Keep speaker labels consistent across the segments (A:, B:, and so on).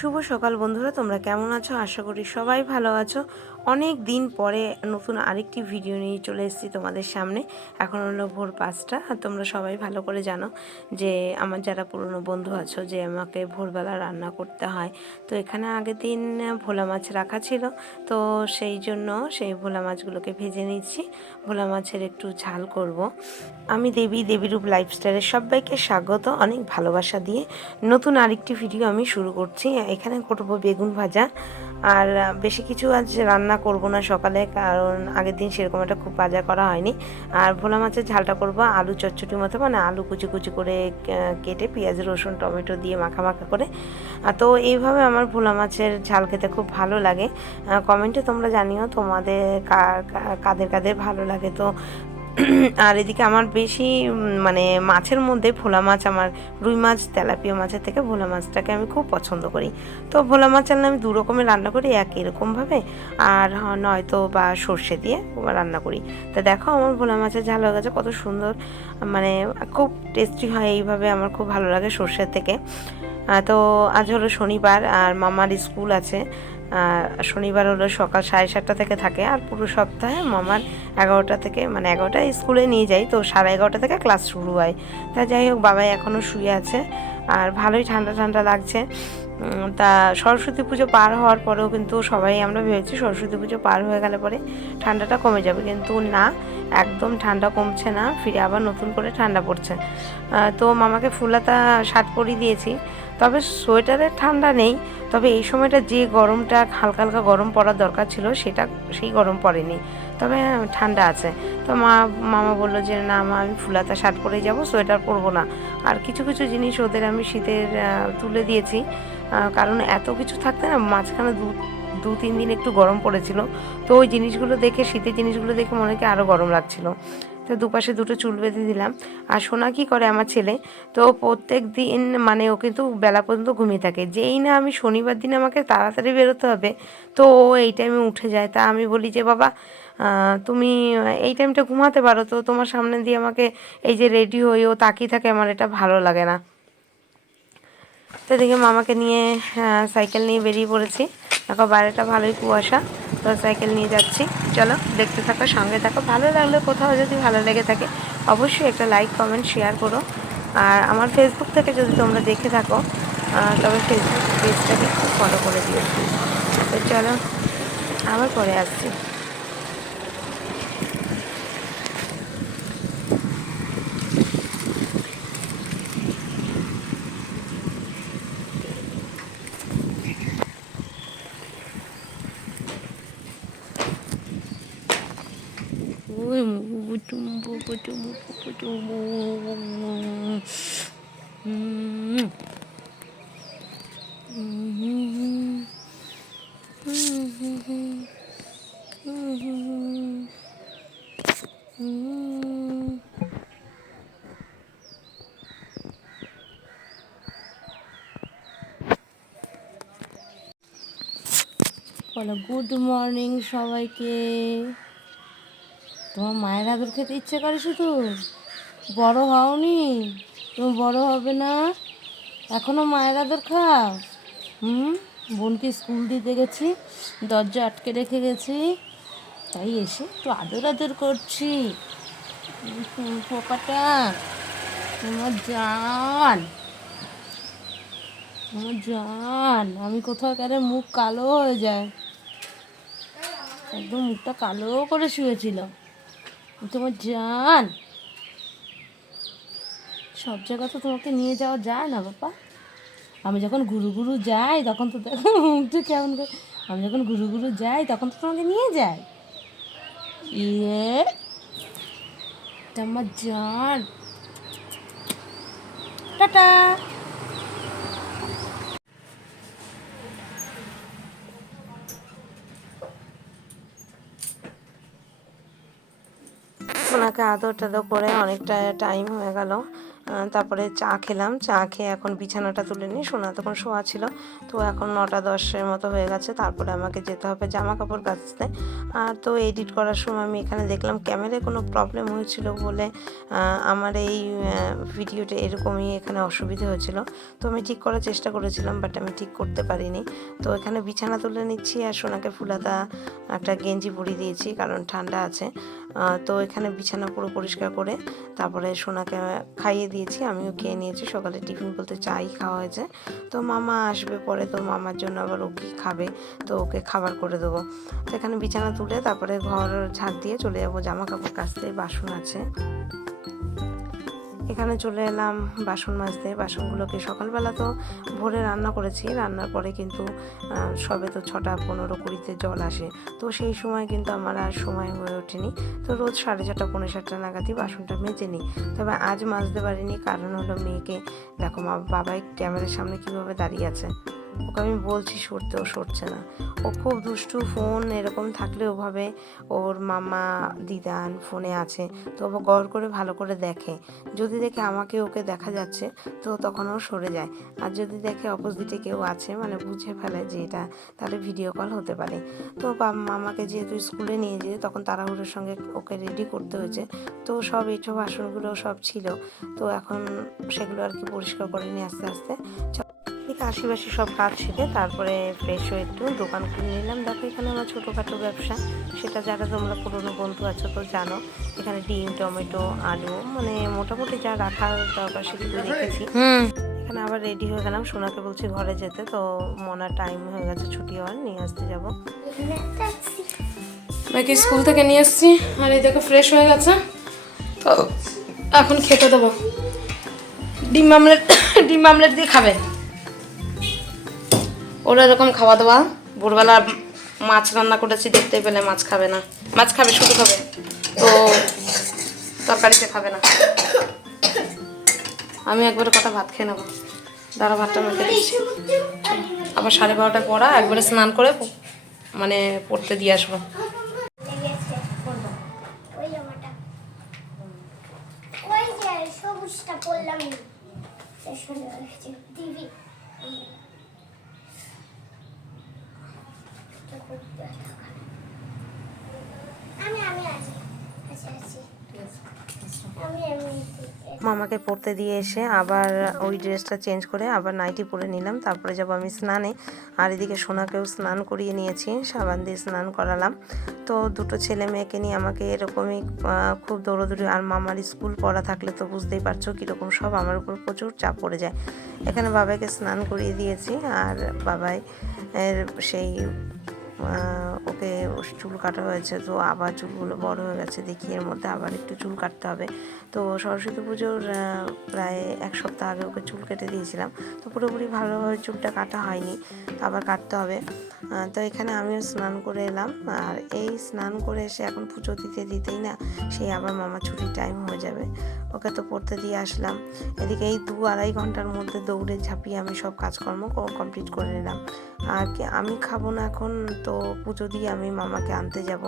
A: শুভ সকাল বন্ধুরা, তোমরা কেমন আছো? আশা করি সবাই ভালো আছো। অনেক দিন পরে নতুন আরেকটি ভিডিও নিয়ে চলে এসেছি তোমাদের সামনে। এখন হলো ভোর পাঁচটা। আর তোমরা সবাই ভালো করে জানো যে আমার যারা পুরনো বন্ধু আছো, যে আমাকে ভোরবেলা রান্না করতে হয়, তো এখানে আগের দিন ভোলা মাছ রাখা ছিল, তো সেই জন্য সেই ভোলা মাছগুলোকে ভেজে নিচ্ছি। ভোলা মাছের একটু ঝাল করব। আমি দেবী দেবীরূপ লাইফস্টাইলের সবাইকে স্বাগত। অনেক ভালোবাসা দিয়ে নতুন আরেকটি ভিডিও আমি শুরু করছি। এখানে করব বেগুন ভাজা। আর বেশি কিছু আজ রান্না করব না সকালে, কারণ আগের দিন সেরকম একটা খুব ভাজা করা হয়নি। আর ভোলা মাছের ঝালটা করব আলু চচ্চটি মতো মানে আলু কুচি কুচি করে কেটে পেঁয়াজ, রসুন, টমেটো দিয়ে মাখা মাখা করে। তো এইভাবে আমার ভোলা মাছের ঝাল খেতে খুব ভালো লাগে। কমেন্টে তোমরা জানিও তোমাদের কাদের কাদের ভালো লাগে। তো আর এদিকে আমার বেশি মানে মাছের মধ্যে ভোলা মাছ, আমার রুই মাছ, তেলাপিয়া মাছের থেকে ভোলা মাছটাকে আমি খুব পছন্দ করি। তো ভোলা মাছ আমি দু রকমের রান্না করি এক এরকমভাবে আর নয়তো বা সর্ষে দিয়ে রান্না করি। তো দেখো আমার ভোলা মাছের ঝাল হয়ে গেছে, কত সুন্দর মানে খুব টেস্টি হয়, এইভাবে আমার খুব ভালো লাগে সর্ষের থেকে। তো আজ হলো শনিবার, আর মামার স্কুল আছে। শনিবার হলো সকাল সাড়ে সাতটা থেকে থাকে, আর পুরো সপ্তাহে মামার এগারোটা থেকে মানে এগারোটা স্কুলে নিয়ে যাই, তো সাড়ে এগারোটা থেকে ক্লাস শুরু হয়। তা যাই হোক, বাবাই এখনও শুয়ে আছে, আর ভালোই ঠান্ডা ঠান্ডা লাগছে। তা সরস্বতী পুজো পার হওয়ার পরেও কিন্তু সবাই আমরা ভেবেছি সরস্বতী পুজো পার হয়ে গেলে পরে ঠান্ডাটা কমে যাবে। কিন্তু না, একদম ঠান্ডা কমছে না, ফিরে আবার নতুন করে ঠান্ডা পড়ছে। তো মামাকে ফুলাতা শার্ট পরিয়ে দিয়েছি। তবে সোয়েটারের ঠান্ডা নেই, তবে এই সময়টা যে গরমটা হালকা হালকা গরম পড়ার দরকার ছিল, সেটা, সেই গরম পড়েনি। তবে ঠান্ডা আছে। তো মা, মামা বলল যে, না মা, আমি ফুলাতা শার্ট পরেই যাব, সোয়েটার পরবো না। আর কিছু কিছু জিনিস ওদের আমি শীতের তুলে দিয়েছি। কারণ এত কিছু থাকতে না মাঝখানে দু দু, তিন দিন একটু গরম পড়েছিল। তো ওই জিনিসগুলো দেখে, শীতের জিনিসগুলো দেখে মনে হয় আরও গরম লাগছিল। তো দুপাশে দুটো চুল বেঁধে দিলাম। আর সোনা কি করে আমার ছেলে? তো প্রত্যেক দিন মানে ও কিন্তু বেলা পর্যন্ত ঘুমিয়ে থাকে। যেই না আমি শনিবার দিন আমাকে তাড়াতাড়ি বেরোতে হবে, তো ও এই টাইমে উঠে যায়। তা আমি বলি যে, বাবা তুমি এই টাইমটা ঘুমাতে পারো, তো তোমার সামনে দিয়ে আমাকে এই যে রেডি হয়ে ও তাকিয়ে থাকে, আমার এটা ভালো লাগে না। তো এদিকে মামাকে নিয়ে সাইকেল নিয়ে বেরিয়ে পড়েছি। দেখো, বাইরেটা ভালোই কুয়াশা, তো সাইকেল নিয়ে যাচ্ছি। চলো, দেখতে থাকো, সঙ্গে থাকো। ভালো লাগলে কোথাও যদি ভালো লেগে থাকে, অবশ্যই একটা লাইক কমেন্ট শেয়ার করো। আর আমার ফেসবুক থেকে যদি তোমরা দেখে থাকো তবে ফেসবুক পেজটাকে একটু ফলো করে দিও তো চলো, আবার পরে আসছি। Hmm. Hmm. Hmm. বলো গুড মর্নিং সবাইকে তোমার মায়ের আদর খেতে ইচ্ছে করে শুধু? বড় হওনি? তুমি বড় হবে না? এখনও মায়ের আদর খাও? হুম? বোনকে স্কুল দিতে গেছি, দরজা আটকে রেখে গেছি, তাই এসে একটু আদর আদর করছি। পোকাটা তোমার জান। আমার জান, আমি কোথাও গেলে মুখ কালো হয়ে যায়। একদম মুখটা কালো করে শুয়েছিল। তোমার জান। সব জায়গা তো তোমাকে নিয়ে যাওয়া যায় না বাবা। আমি যখন গুরু গুরু যাই, তখন তো মুখটা কেমন করে আমি যখন গুরু গুরু যাই, তখন তো তোমাকে নিয়ে যাই। ইয়ে আমার জান। টাটা। ওনাকে আদর টাদর করে অনেকটা টাইম হয়ে গেল। তারপরে চা খেলাম। চা খেয়ে এখন বিছানাটা তুলে নিই সোনা তখন শোয়া ছিল। তো এখন নটা দশের মতো হয়ে গেছে। তারপরে আমাকে যেতে হবে জামা কাপড় কাচতে আর তো এডিট করার সময় আমি এখানে দেখলাম ক্যামেরায় কোনো প্রবলেম হয়েছিল বলে আমার এই ভিডিওটা এরকমই এখানে অসুবিধে হয়েছিল। তো আমি ঠিক করার চেষ্টা করেছিলাম বাট আমি ঠিক করতে পারিনি। তো এখানে বিছানা তুলে নিচ্ছি আর সোনাকে ফুলাতা একটা গেঞ্জি পরিয়ে দিয়েছি, কারণ ঠান্ডা আছে। তো এখানে বিছানা পুরো পরিষ্কার করে তারপরে সোনাকে খাইয়ে দিয়েছি, আমিও খেয়ে নিয়েছি, সকালে টিফিন বলতে চাই খাওয়া হয়েছে। তো মামা আসবে পরে, তো মামার জন্য আবার ওকে খাবে, তো ওকে খাবার করে দেবো। তো এখানে বিছানা তুলে তারপরে ঘর ঝাঁট দিয়ে চলে যাব জামা কাপড় কাচতে, বাসন আছে। এখানে চলে এলাম বাসন মাজতে। বাসনগুলোকে সকালবেলা তো ভোরে রান্না করেছি। রান্নার পরে কিন্তু সবে তো ছটা পনেরো কুড়িতে জল আসে। তো সেই সময় কিন্তু আমার আর সময় হয়ে ওঠেনি। তো রোজ সাড়ে চারটা পনেরো সাতটা নাগাদই বাসনটা মেজে নিই। তবে আজ মাজতে পারিনি। কারণ হলো মেয়েকে, দেখো মা বাবাই ক্যামেরার সামনে কীভাবে দাঁড়িয়ে আছে। ওকে আমি বলছি সরতেও সরছে না। ও খুব দুষ্টু, ফোন এরকম থাকলে ওভাবে ওর মামা, দিদান ফোনে আছে, তো ও গড় করে ভালো করে দেখে। যদি দেখে আমাকে ওকে দেখা যাচ্ছে, তো তখন ও সরে যায়। আর যদি দেখে অপোজিটে কেউ আছে মানে বুঝে ফেলে যে এটা তাহলে ভিডিও কল হতে পারে। তো বাবা মামাকে যেহেতু স্কুলে নিয়ে যেতে তখন তাড়াহুড়োর সঙ্গে ওকে রেডি করতে হয়েছে, তো সব এঁঠো বাসনগুলো সব ছিল। তো এখন সেগুলো আর কি পরিষ্কার করে নিয়ে আস্তে আস্তে এদিকে আশিপাশি সব কাজ শিখে তারপরে ফ্রেশ হয়ে একটু দোকান খুলে নিলাম। দেখো এখানে আমার ছোটোখাটো ব্যবসা সেটা যারা তোমরা পুরনো বন্ধু আছো তো জানো। এখানে ডিম টমেটো আলু মানে মোটামুটি যা রাখার দরকার সেগুলো রেখেছি। এখানে আবার রেডি হয়ে গেলাম সোনাকে বলছি ঘরে যেতে তো মনার টাইম হয়ে গেছে ছুটি হওয়ার নিয়ে আসতে যাব।
B: বাকি স্কুল থেকে নিয়ে এসেছি? আর এই দেখো ফ্রেশ হয়ে গেছে। তো এখন খেতে দেবো। ডিম আমলেট ডিম আমলেট দিয়ে খাবে। ওরা এরকম খাওয়া দাওয়া। ভোরবেলা মাছ রান্না করেছি, দেখতে পেলে মাছ খাবে না। মাছ খাবে, শুধু খাবে। তো তরকারিতে খাবে না। আমি একবারে কটা ভাত খেয়ে নেব। দাঁড়া, ভাতটা মেখে দিচ্ছি। আবার সাড়ে বারোটার পড়া একবারে স্নান করে মানে পড়তে দিয়ে আসব
C: ওই জামাটা ওই যে সবুজটা পরলাম দিবি আমি আমি আছি আছি আছি আমি এমনি
A: মামাকে পড়তে দিয়ে এসে আবার ওই ড্রেসটা চেঞ্জ করে আবার নাইটি পরে নিলাম। তারপরে যাব আমি স্নানে। আর এদিকে সোনাকেও স্নান করিয়ে নিয়েছি, সাবান দিয়ে স্নান করালাম। তো দুটো ছেলে মেয়েকে নিয়ে আমাকে এরকমই খুব দৌড়োদৌড়ি। আর মামার স্কুল পড়া থাকলে তো বুঝতেই পারছ কীরকম সব আমার উপর প্রচুর চাপ পড়ে যায়। এখানে বাবাকে স্নান করিয়ে দিয়েছি। আর বাবাই এর সেই ওকে চুল কাটা হয়েছে, তো আবার চুলগুলো বড় হয়ে গেছে, দেখি এর মধ্যে আবার একটু চুল কাটতে হবে। তো সরস্বতী পুজোর প্রায় এক সপ্তাহ আগে ওকে চুল কেটে দিয়েছিলাম, তো পুরোপুরি ভালোভাবে চুলটা কাটা হয়নি আবার কাটতে হবে। তো এখানে আমিও স্নান করে এলাম, আর এই স্নান করে এসে এখন পুজো দিতে দিতেই না, সেই আবার মামা ছুটির টাইম হয়ে যাবে। ওকে তো পড়তে দিয়ে আসলাম, এদিকে এই দু আড়াই ঘণ্টার মধ্যে দৌড়ে ঝাঁপিয়ে আমি সব কাজকর্ম কমপ্লিট করে নিলাম। আর কি, আমি খাব না এখন, তো পুজো দিয়ে আমি মামাকে আনতে যাব।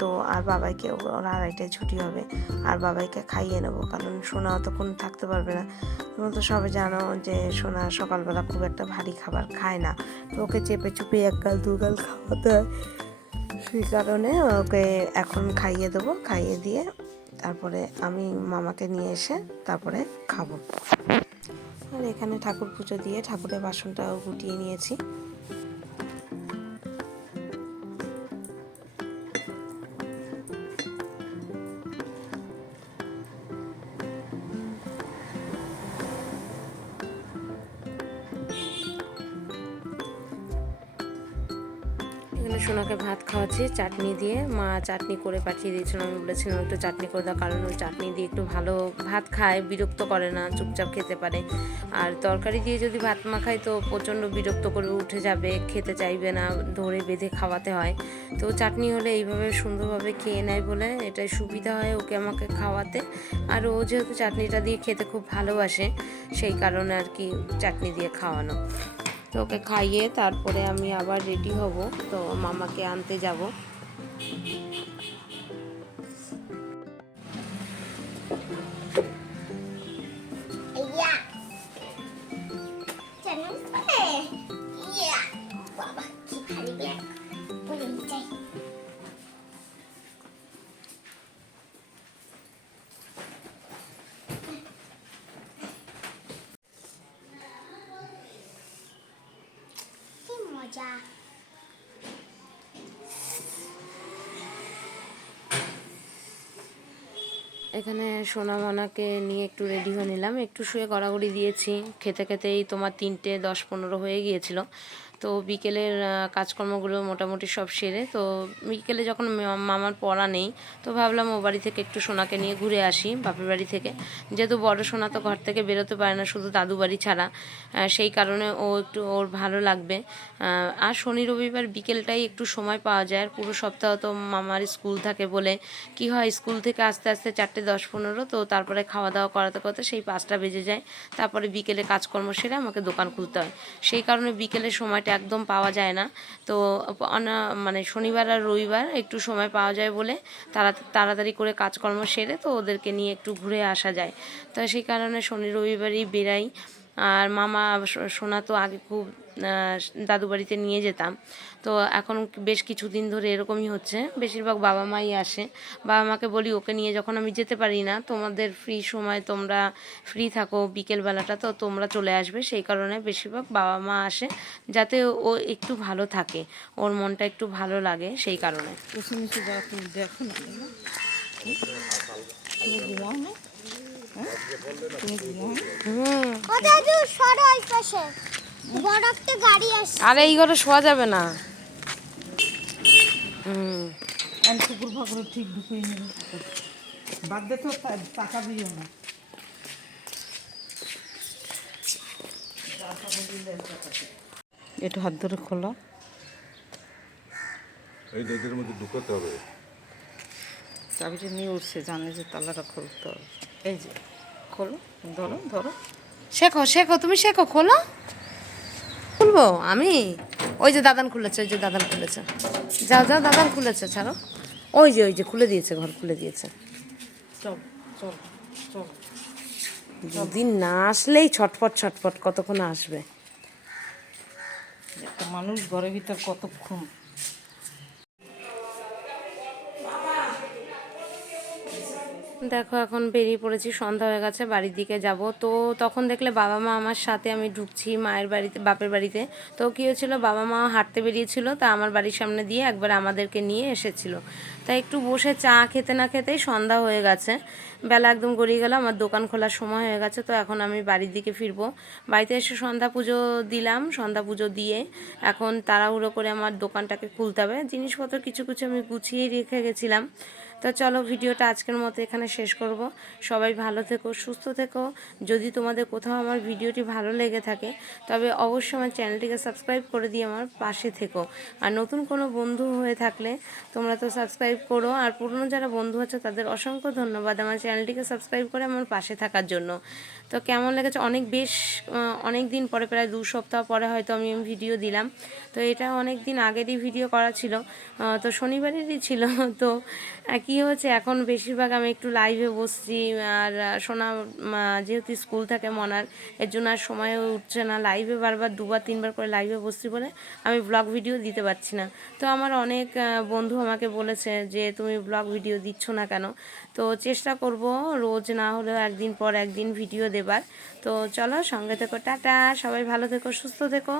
A: তো আর বাবাইকে ওর আড়াইটায় ছুটি হবে। আর বাবাইকে খাইয়ে নেব, কারণ সোনা অতক্ষণ থাকতে পারবে না। তোমরা তো সবে জানো যে সোনা সকালবেলা খুব একটা ভারী খাবার খায় না। তো ওকে চেপে চুপে এক গাল, দু গাল খাওয়াতে হয়। সেই কারণে ওকে এখন খাইয়ে দেবো, খাইয়ে দিয়ে তারপরে আমি মামাকে নিয়ে এসে তারপরে খাব। আর এখানে ঠাকুর পুজো দিয়ে ঠাকুরের বাসনটাও গুটিয়ে নিয়েছি। এখানে সোনাকে ভাত খাওয়াচ্ছি, চাটনি দিয়ে। মা চাটনি করে পাঠিয়ে দিয়েছিল, আমি বলেছিলাম একটু চাটনি করে দাও, কারণ ওই চাটনি দিয়ে একটু ভালো ভাত খায়, বিরক্ত করে না, চুপচাপ খেতে পারে। আর তরকারি দিয়ে যদি ভাত মাখাই তো প্রচণ্ড বিরক্ত করে উঠে যাবে, খেতে চাইবে না, ধরে বেঁধে খাওয়াতে হয়। তো চাটনি হলে এইভাবে সুন্দরভাবে খেয়ে নেয় বলে এটাই সুবিধা হয় ওকে আমাকে খাওয়াতে। আর ও যেহেতু চাটনিটা দিয়ে খেতে খুব ভালোবাসে, সেই কারণে আর কি চাটনি দিয়ে খাওয়ানো। তো ওকে খাইয়ে তারপরে আমি আবার রেডি হব। তো মামাকে আনতে যাব। এখানে সোনামানাকে নিয়ে একটু রেডি হয়ে নিলাম। একটু শুয়ে গড়াগড়ি দিয়েছি। খেতে খেতেই তোমার তিনটে দশ পনেরো হয়ে গিয়েছিল। তো বিকেলের কাজকর্মগুলো মোটামুটি সব সেরে, তো বিকেলে যখন মামার পড়া নেই, তো ভাবলাম ও বাড়ি থেকে একটু সোনাকে নিয়ে ঘুরে আসি বাপের বাড়ি থেকে। যেহেতু বড় সোনা তো ঘর থেকে বেরোতে পারে না, শুধু দাদু বাড়ি ছাড়া সেই কারণে ও একটু, ওর ভালো লাগবে। আর শনি রবিবার বিকেলটাই একটু সময় পাওয়া যায়, আর পুরো সপ্তাহ তো মামার স্কুল থাকে বলে, কি হয় স্কুল থেকে আস্তে আস্তে চারটে দশ পনেরো, তো তারপরে খাওয়া দাওয়া করাতে করাতে সেই পাঁচটা বেজে যায়। তারপরে বিকেলে কাজকর্ম সেরে আমাকে দোকান খুলতে হয়। সেই কারণে বিকেলের সময়টা একদম পাওয়া যায় না। তো মানে শনিবার আর রবিবার একটু সময় পাওয়া যায় বলে তারা, তাড়াতাড়ি করে কাজকর্ম সেরে তো ওদেরকে নিয়ে একটু ঘুরে আসা যায়। তো সেই কারণে শনি রবিবারই বেরাই। আর মামা সোনা তো আগে খুব দাদু বাড়িতে নিয়ে যেতাম। তো এখন বেশ কিছুদিন ধরে এরকমই হচ্ছে। বেশিরভাগ বাবা মাই আসে। বাবা মাকে বলি ওকে নিয়ে যখন আমি যেতে পারি না তোমাদের ফ্রি সময় তোমরা ফ্রি থাকো বিকেলবেলাটা তো তোমরা চলে আসবে। সেই কারণে বেশিরভাগ বাবা মা আসে যাতে ও একটু ভালো থাকে ওর মনটা একটু ভালো লাগে সেই কারণে।
D: দেখো না না? হ্যাঁ? না?
A: হুম আরে এই ঘরে শোয়া যাবে না। হুম।
D: আর কুকুর ফাকুর ঠিক ঢুকিয়ে নেবে বাদ দে তো টাকা দিও না একটু হাত ধরে খোলো।
E: এই এদের মধ্যে ঢুকাতে হবে।
D: চাবিটা নিয়ে উঠছে জানে যে তালাটা খুলতে হবে। এই যে খোলো ধরো ধরো।
A: শেখো শেখো তুমি শেখো খোলো। খুলবো আমি? ওই যে দাদান খুলেছে ওই যে দাদান খুলেছে। যা যা দাদান খুলেছে ছাড়ো। ওই যে ওই যে খুলে দিয়েছে ঘর খুলে দিয়েছে।
D: চল চল চল।
A: যদি না আসলেই ছটফট ছটফট কতক্ষণ আসবে?
D: একটা মানুষ ঘরের ভিতর কতক্ষণ?
A: দেখো, এখন বেরিয়ে পড়েছি, সন্ধ্যা হয়ে গেছে, বাড়ির দিকে যাব। তো তখন দেখলে বাবা মা আমার সাথে আমি ঢুকছি মায়ের বাড়িতে, বাপের বাড়িতে। তো কী হয়েছিল, বাবা মা হাঁটতে বেরিয়েছিল, তা আমার বাড়ির সামনে দিয়ে একবার আমাদেরকে নিয়ে এসেছিল। তাই একটু বসে চা খেতে না খেতেই সন্ধ্যা হয়ে গেছে। বেলা একদম গড়িয়ে গেল, আমার দোকান খোলার সময় হয়ে গেছে, তো এখন আমি বাড়ির দিকে ফিরবো। বাড়িতে এসে সন্ধ্যা পুজো দিলাম, সন্ধ্যা পুজো দিয়ে এখন তাড়াহুড়ো করে আমার দোকানটাকে খুলতে হবে। জিনিসপত্র কিছু কিছু আমি গুছিয়ে রেখে গেছিলাম। তো চলো ভিডিওটা আজকের মতো এখানে শেষ করব। সবাই ভালো থেকো সুস্থ থেকো। যদি তোমাদের কোথাও আমার ভিডিওটি ভালো লেগে থাকে তবে অবশ্যই আমার চ্যানেলটিকে সাবস্ক্রাইব করে দিয়ে আমার পাশে থেকো। আর নতুন কোনো বন্ধু হয়ে থাকলে তোমরা তো সাবস্ক্রাইব করো। আর পুরনো যারা বন্ধু আছে তাদের অসংখ্য ধন্যবাদ আমার চ্যানেলটিকে সাবস্ক্রাইব করে আমার পাশে থাকার জন্য। তো কেমন লেগেছে? অনেক বেশ অনেক দিন পরে প্রায় দু সপ্তাহ পরে হয়তো আমি ভিডিও দিলাম। তো এটা অনেক দিন আগেরই ভিডিও করা ছিল। তো শনিবারেরই ছিল। তো আহ, কি হয়েছে? এখন বেশিরভাগ আমি একটু লাইভে বসছি, আর সোনা যেহেতু স্কুল থাকে মনার, এর জন্য আর সময় উঠছে না। লাইভে বারবার, দুবার, তিনবার করে লাইভে বসছি বলে আমি ব্লগ ভিডিও দিতে পারছি না। তো আমার অনেক বন্ধু আমাকে বলেছে যে, তুমি ব্লগ ভিডিও দিচ্ছ না কেন? তো চেষ্টা করব রোজ না হলেও একদিন পর একদিন ভিডিও দেবার। তো চলো সঙ্গে থেকো। টাটা! সবাই ভালো থেকো, সুস্থ থেকো।